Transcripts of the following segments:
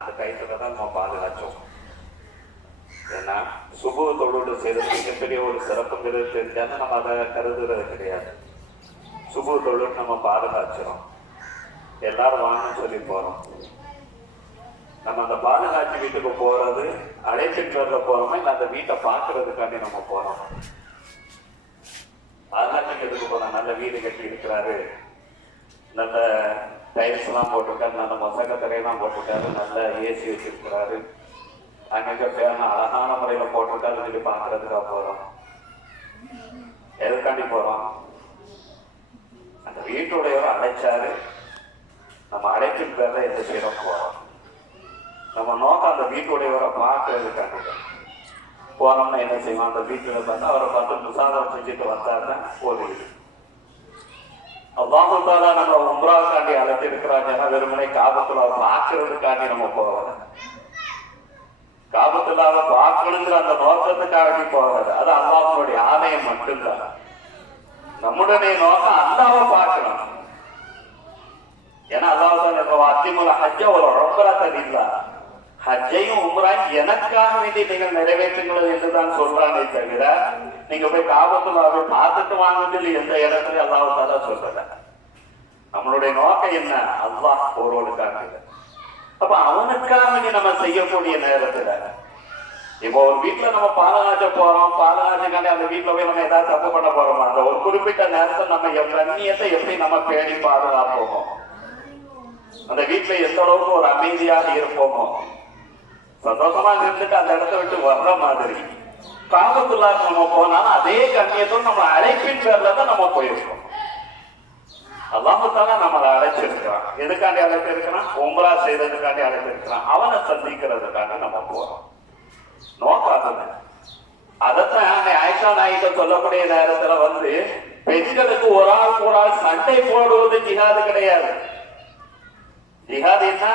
அந்த கைத்துல தான் நம்ம பாதுகாச்சோம் ஏன்னா சுபு தொழுடு செய்தது மிகப்பெரிய ஒரு சிறப்புங்கிறது தெரிஞ்சாலும் நம்ம அதை கருதுறது கிடையாது. சுபு தொழில் நம்ம பாதுகாச்சிரும் எல்லாரும் வாங்கன்னு சொல்லி போறோம். நம்ம அந்த பாதுகாட்சி வீட்டுக்கு போறது அழைச்சிட்டு வரல போறோமா இல்லை அந்த வீட்டை பார்க்கறதுக்காண்டி நம்ம போறோம்? பாதுகாட்சிக்கு எதுக்கு போறோம்? நல்ல வீடு கட்டி இருக்கிறாரு. நல்ல டைல்ஸ் எல்லாம் போட்டிருக்காரு நல்ல மொசக தரையெல்லாம் போட்டிருக்காரு நல்ல ஏசி வச்சிருக்கிறாரு. அங்கே ஃபேன் அழகான முறையில போட்டிருக்காருன்னு சொல்லி பார்க்கறதுக்காக போறோம் எதுக்காண்டி போறோம்? அந்த வீட்டுடையவர் அழைச்சாரு நம்ம அழைக்கும் பேர்ல எந்த செய்யறோம் போறோம். நம்ம நோக்கம் அந்த வீட்டுடையவரை பார்க்கறதுக்காண்டி போனோம்னா என்ன செய்வோம்? அந்த வீட்டுல பார்த்தா அவரை பார்த்து பிரசாதம் செஞ்சுட்டு வந்தாருன்னா போதும் அல்லாஹால நம்ம உம்ராவுக்காண்டி அழைச்சிருக்கிறாங்க ஏன்னா வெறுமனை காபத்துல பார்க்கறதுக்காண்டி நம்ம போகல காபத்துலாவை பார்க்கணுங்கிற அந்த நோக்கத்துக்காண்டி போகாது அது அல்லாஹனுடைய ஆணையம் மட்டும்தான். நம்முடைய நோக்கம் அல்லாவை பார்க்கணும். ஏன்னா அல்லாஹ் அத்திமுல ஹஜ்ஜ ஒரு ரொம்பரா தெரியல ஹஜ்ஜையும் உம்ராயும் எனக்காக வேண்டி நீங்கள் நிறைவேற்றுங்கள் என்றுதான் சொல்றானே தவிர நீங்க போய் காபத்துலாவை பார்த்துட்டு வாங்குறது எந்த இடத்துல தான் சொல்றத? நம்மளுடைய நோக்கம் என்ன? அல்லாஹ் ஒருவனுக்காக அப்ப அவனுக்காக நீ நம்ம செய்யக்கூடிய நேரத்துல இப்போ ஒரு வீட்டுல நம்ம பாலகாச்ச போறோம் பாலகாச்சுக்காண்டி அந்த வீட்டுல போய் நம்ம ஏதாவது தப்பு பண்ண போறோமா? அந்த ஒரு குறிப்பிட்ட நேரத்தை நம்ம என் கண்ணியத்தை எப்படி நம்ம பேணி பாதுகாப்போமோ? அந்த வீட்டுல எந்த அளவுக்கு ஒரு அமைதியாக இருப்போமோ? சந்தோஷமா இருந்துட்டு அந்த இடத்த விட்டு வர்ற மாதிரி. காபத்துல்லா நம்ம போனாலும் அதே கண்ணியத்தோடு நம்ம அழைப்பின் பேர்ல தான் நம்ம போயிருக்கோம். அல்லாமத்தால நம்மளை அழைச்சிருக்கிறான். எதுக்காண்டி அழைச்சிருக்கிறான் உம்ரா அழைப்பு இருக்கிறான் அவனை சந்திக்கிறதுக்காக நம்ம போறோம். நோக்காதுங்க அதத்தான் ஆயிஷா நாயிட்ட சொல்லக்கூடிய நேரத்துல வந்து பெண்களுக்கு ஒரு ஆள் ஒரு ஆள் சண்டை போடுவது ஜிஹாது கிடையாது. ஜிஹாது என்ன?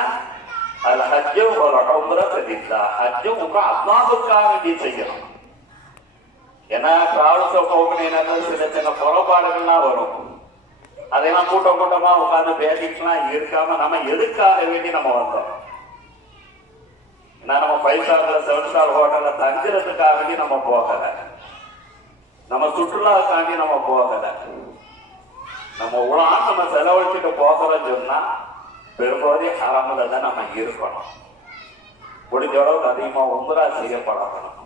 அது ஹஜ்ஜும் ஒரு உம்ரத் இல்லா ஹஜ்ஜும் உங்க அல்லாஹுக்காக வேண்டி செய்யணும். ஏன்னா டிராவல்ஸ போகணும் சில சின்ன புறப்பாடுகள்லாம் வரும். அதையெல்லாம் கூட்டம் கூட்டமா உட்கார்ந்து பேசிக்கலாம் இருக்காம நம்ம எதுக்காக வேண்டி நம்ம வந்தோம்? ஏன்னா நம்ம ஃபைவ் ஸ்டார் செவன் ஸ்டார் ஹோட்டல்ல தங்குறதுக்காக வேண்டி நம்ம போகல. நம்ம சுற்றுலாவுக்காண்டி நம்ம போகல. நம்ம உலகம் நம்ம செலவழிச்சுட்டு போகிறோம்னு சொன்னா பெரும்பாலும் அறமுல தான் நம்ம இருக்கணும். முடிஞ்ச அளவுக்கு அதிகமா உம்ரா செய்யப்படணும்.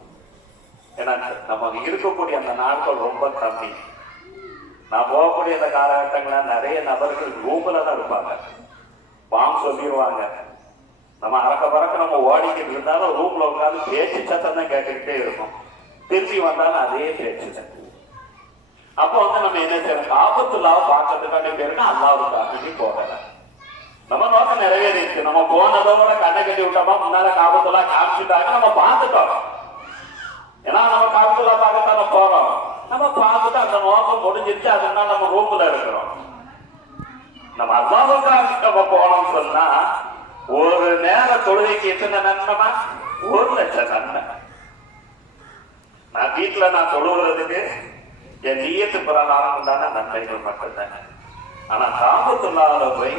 ஏன்னா நமக்கு இருக்கக்கூடிய அந்த நாட்கள் ரொம்ப கம்மி. நான் போகக்கூடிய அந்த காலகட்டங்கள்ல நிறைய நபர்கள் ரூம்ல தான் இருப்பாங்க. பாம் சொல்லிடுவாங்க. நம்ம அறக்க பறக்க நம்ம ஓடிக்கிட்டு இருந்தாலும் ரூம்ல உட்காந்து பேச்சு சத்தம் தான் கேட்டுக்கிட்டே இருக்கும் திரும்பி வந்தாலும் அதே பேச்சு சத்தம் அப்போ வந்து நம்ம என்ன செய்யணும்? ஆபத்துலாவை பார்க்கறதுக்காண்டி பேருக்கு அல்லாவுக்காக போகல. நம்ம நோக்கம் நிறைவேறிச்சு நம்ம போனதோட கண்ணை கட்டி விட்டோமா? முன்னால காபத்துலா காமிச்சுட்டாங்க. நம்ம பார்த்துட்டோம். ஏன்னா நம்ம காபத்துலா பார்க்கத்தானே போறோம் நம்ம பார்த்துட்டு அந்த நோக்கம் முடிஞ்சிருச்சு அதனால நம்ம ரூம்ல இருக்கிறோம் நம்ம அல்லாவுக்காக நம்ம போனோம் சொன்னா ஒரு நேர தொழுகைக்கு எத்தனை நன்மைனா ஒரு லட்சம் நன்மை நான் வீட்டுல நான் தொழுகிறதுக்கு என் நீயத்து பிரகாரம் உண்டான நன்மைகள் மட்டும்தான் ஆனா காபத்துள்ளால போய்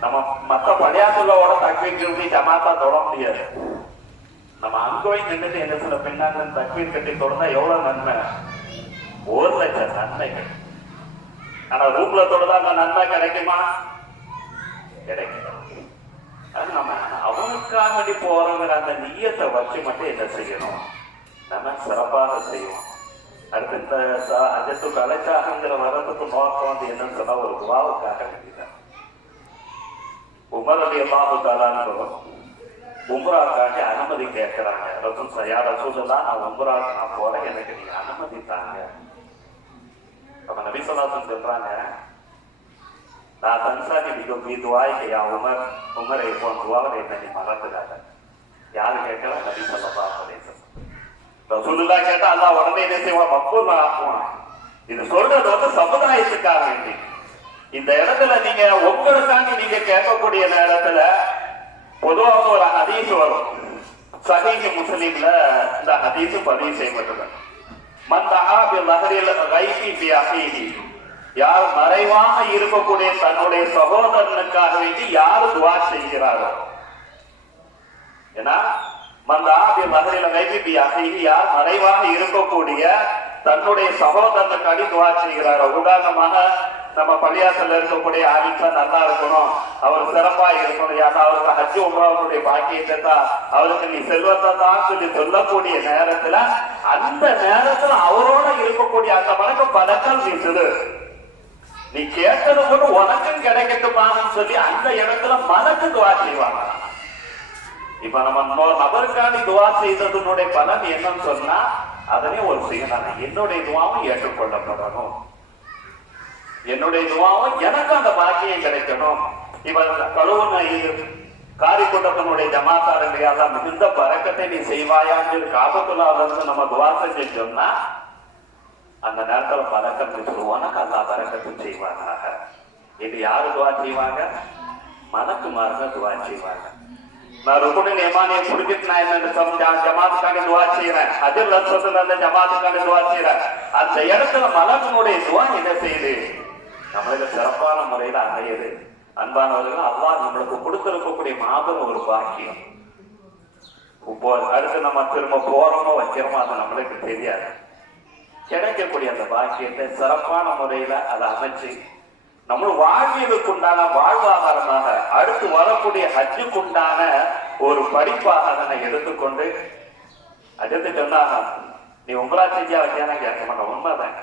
நம்ம மத்த பழையாத்துள்ளோட தக்வீர் கட்டி ஜமாத்தா தொட முடியாது நம்ம அங்க நின்றுட்டு என்ன சில பின்னாங்க தக்வீர் கட்டி தொடர்ந்தா எவ்வளவு நன்மை? ஒரு லட்சம் நன்மைகள். ஆனா ரூம்ல தொடர்ந்தா அந்த நன்மை கிடைக்குமா? கிடைக்கும் நம்ம அவனுக்காக வேண்டி போறோங்கிற அந்த நீயத்தை வச்சு மட்டும் என்ன செய்யணும்? நம்ம சிறப்பாக செய்வோம். அடுத்து இந்த அஜத்து கலைக்காகங்கிற வரத்துக்கு நோக்கம் வந்து என்னன்னு சொன்னா ஒரு துவாவுக்காக வேண்டியதான் உமர் எல்லாம் அல்லாஹு உம்ரா காட்டி அனுமதி கேட்கிறாங்க. ரசூல் ச- யா ரசூலுல்லாஹ் நான் உம்ராக்கு நான் போறேன். எனக்கு நீங்க அனுமதி தாங்க. அப்ப நபி சொல்லாசன் சொல்றாங்க நான் தன்சாக்கி மிக மீ துவாய்க்கு யா உமர் உமரை இப்போ துவாவில் என்ன நீ மறந்துடாத. யாரு கேட்கல? நபி சொல்லா ரசூலுல்லா கேட்டா அல்லா உடனே என்ன செய்வான் மக்கூர் ஆக்குவான் இது சொல்றது வந்து சமுதாயத்துக்காக இந்த இடத்துல நீங்க உங்களுக்காக நீங்க கேட்கக்கூடிய நேரத்துல பொதுவாக ஒரு ஹதீஸ் வரும். சஹீஹ் முஸ்லிம்ல இந்த ஹதீஸ் பதிவு செய்யப்பட்டது. மன் தஆ பி லஹரில் கைபி பி அஹீஹி. யார் மறைவாக இருக்கக்கூடிய தன்னுடைய சகோதரனுக்காக வேண்டி யார் துவா செய்கிறாரோ? ஏன்னா மந்தாபி மதுரையில வைபி அசைவி யார் மறைவாக இருக்கக்கூடிய தன்னுடைய சகோதரனுக்காக துவா செய்கிறாரோ? உதாரணமாக நம்ம பள்ளியாசல்ல இருக்கக்கூடிய ஆரிஃபா நல்லா இருக்கணும். அவர் சிறப்பா இருக்கணும். ஏன்னா அவருக்கு ஹஜ் உம்ராவுடைய பாக்கியத்தை தான் அவருக்கு நீ செல்வத்தை தான் சொல்லி சொல்லக்கூடிய நேரத்துல அந்த நேரத்துல அவரோட இருக்கக்கூடிய அந்த வணக்கம் பதக்கம் வீசுது. நீ கேட்டது கூட உனக்கும் கிடைக்கட்டுமான்னு சொல்லி அந்த இடத்துல மனக்கு துவா செய்வாங்க. இப்ப நம்ம இன்னொரு நபருக்காண்டி துவா செய்ததனுடைய பலன் என்னன்னு சொன்னா அதனே ஒரு செய்யணும் என்னுடைய துவாவும் ஏற்றுக்கொள்ளப்படணும். என்னுடைய துவாவும் எனக்கும் அந்த பாக்கியம் கிடைக்கணும். இவன் கழுவுன காரிக்குண்டப்பனுடைய ஜமாத்தாரங்க அதான் மிகுந்த பறக்கத்தை நீ செய்வாயான்னு சொல்லி காபத்துள்ளால இருந்து நம்ம துவா செஞ்சோம்னா அந்த நேரத்துல பறக்கத்தை சொல்லுவாங்க அல்லா பறக்கத்தை செய்வாங்க இது யாரு துவா செய்வாங்க? மனக்கு மாறுங்க துவா செய்வாங்க. நான் ருக்குனு நியமானியை புரிஞ்சுட்டு நான் என்ன சொன்ன ஜமாத்துக்காக துவா செய்யறேன் அதில் சொல்றது அந்த ஜமாத்துக்காக துவா செய்யறேன் அந்த இடத்துல மலகனுடைய துவா என்ன செய்யுது? நம்மளுக்கு சிறப்பான முறையில அமையுது. அன்பானவர்கள் அல்லாஹ் நம்மளுக்கு கொடுத்திருக்கக்கூடிய மாபெரும் ஒரு பாக்கியம். இப்போ அடுத்து நம்ம திரும்ப போறோமோ வைக்கிறோமோ அது நம்மளுக்கு தெரியாது. கிடைக்கக்கூடிய அந்த பாக்கியத்தை சிறப்பான முறையில அதை அமைச்சு நம்ம வாழ்வியலுக்கு உண்டான வாழ்வாதாரமாக அடுத்து வரக்கூடிய ஹஜ்ஜுக்கு உண்டான ஒரு படிப்பாக அதனை எடுத்துக்கொண்டு அடுத்து சொன்னாங்க நீ உங்களா செஞ்சா வைக்கான கேட்க மாட்டேன் உண்மைதான்.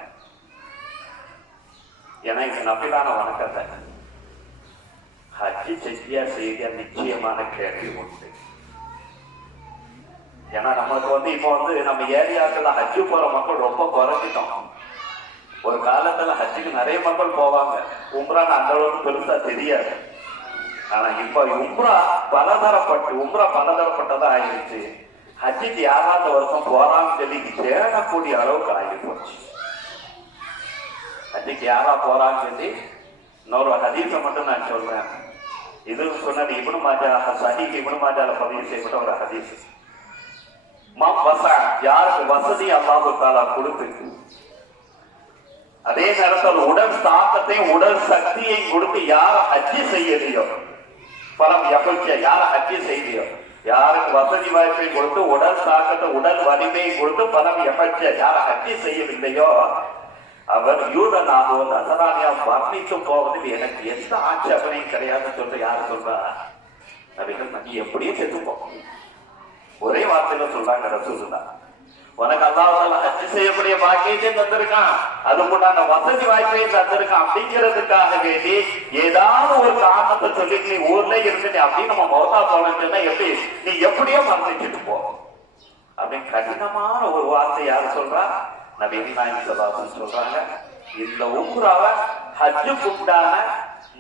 ஏன்னா இது நம்பிதான வணக்கத்தை. ஹஜ்ஜி செஞ்சியா செய்தியா நிச்சயமான கேள்வி உண்டு. ஏன்னா நம்மளுக்கு வந்து இப்போ வந்து நம்ம ஏரியாக்கள் ஹஜ்ஜு போற மக்கள் ரொம்ப குறைஞ்சிட்டோம். ஒரு காலத்துல ஹஜ்ஜுக்கு நிறைய மக்கள் போவாங்க. உம்ரான்னு அந்த அளவுக்கு பெருசா தெரியாது. ஆனா இப்ப உம்ரா பலதரப்பட்டு உம்ரா பலதரப்பட்டதா ஆயிடுச்சு. ஹஜ்ஜுக்கு யாராவது வருஷம் போறான்னு சொல்லி தேடக்கூடிய அளவுக்கு ஆகி போச்சு ஹஜ்ஜுக்கு யாரா போறான்னு சொல்லி இன்னொரு ஹதீஸை மட்டும் நான் சொல்றேன். இது சொன்னது இப்னு மாஜா சஹிக்கு இப்னு மாஜால பதிவு செய்யப்பட்ட ஒரு ஹதீஸ். மம் வசா யாருக்கு வசதி அல்லாஹு தாலா கொடுத்து அதே நேரத்தில் உடல் தாக்கத்தை உடல் சக்தியை கொடுத்து யார ஹஜ்ஜி செய்யலையோ பலம் எபல்ச்ச யார ஹஜ்ஜி செய்யலையோ யாருக்கு வசதி வாய்ப்பை கொடுத்து உடல் தாக்கத்தை உடல் வலிமையை கொடுத்து பலம் எபல்ச்ச யார ஹஜ்ஜி செய்யவில்லையோ அவர் யூதனாகவும் நசராணியா வர்ணித்து போவதில் எனக்கு எந்த ஆட்சேபனையும் கிடையாதுன்னு சொல்ற யாரு சொல்றா? நபிகள் நபி எப்படியும் செத்துப்போம் ஒரே வார்த்தையில சொல்றாங்க ரசூலுல்லா. உனக்கு அல்லாஹ் ஹஜ் செய்யக்கூடிய பாக்கியத்தை தந்திருக்கான். அது உண்டான வசதி வாய்ப்பையும் தந்திருக்கான் அப்படிங்கிறதுக்காக வேண்டி ஏதாவது ஒரு காரணத்தை சொல்லி நீ ஊர்ல இருந்து நீ நம்ம மௌத்தா போனோம்னு எப்படி? நீ எப்படியோ மறந்துட்டு போகும் அப்படின்னு கடினமான ஒரு வார்த்தை யாரு சொல்றா? நபி நாயகம் சொல்றாங்க. இந்த உம்ராவை ஹஜ்ஜுக்கு உண்டான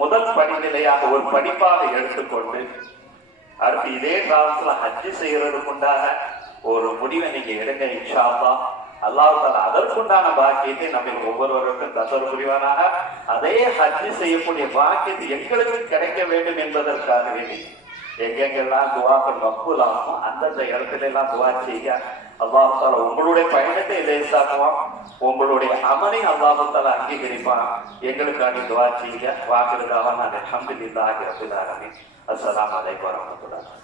முதல் படிநிலையாக ஒரு படிப்பாக எடுத்துக்கொண்டு அடுத்து இதே காலத்துல ஹஜ்ஜு செய்யறதுக்கு உண்டான ஒரு முடிவை நீங்க எடுங்க இன்ஷா அல்லாஹ் அல்லாஹ் அதற்குண்டான பாக்கியத்தை நம்ம ஒவ்வொருவருக்கும் தந்தர் புரிவானாக. அதே ஹஜ்ஜு செய்யக்கூடிய பாக்கியத்தை எங்களுக்கு கிடைக்க வேண்டும் என்பதற்காக வேண்டி. எங்கெங்கெல்லாம் துவா மக்குல் ஆகும் அந்தந்த இடத்துல எல்லாம் துவா செய்ய அல்லாஹால உங்களுடைய பயணத்தை லேசாக்குவான். உங்களுடைய அமலை அல்லாஹ் அங்கீகரிப்பான். எங்களுக்காண்டி துவா செய்ய வாக்குறதாவா நான் அல்ஹம்துலில்லாஹி ரபில் ஆலமீன். அஸ்லாம் அலைக்கும் வரஹ்மத்துல்லாஹி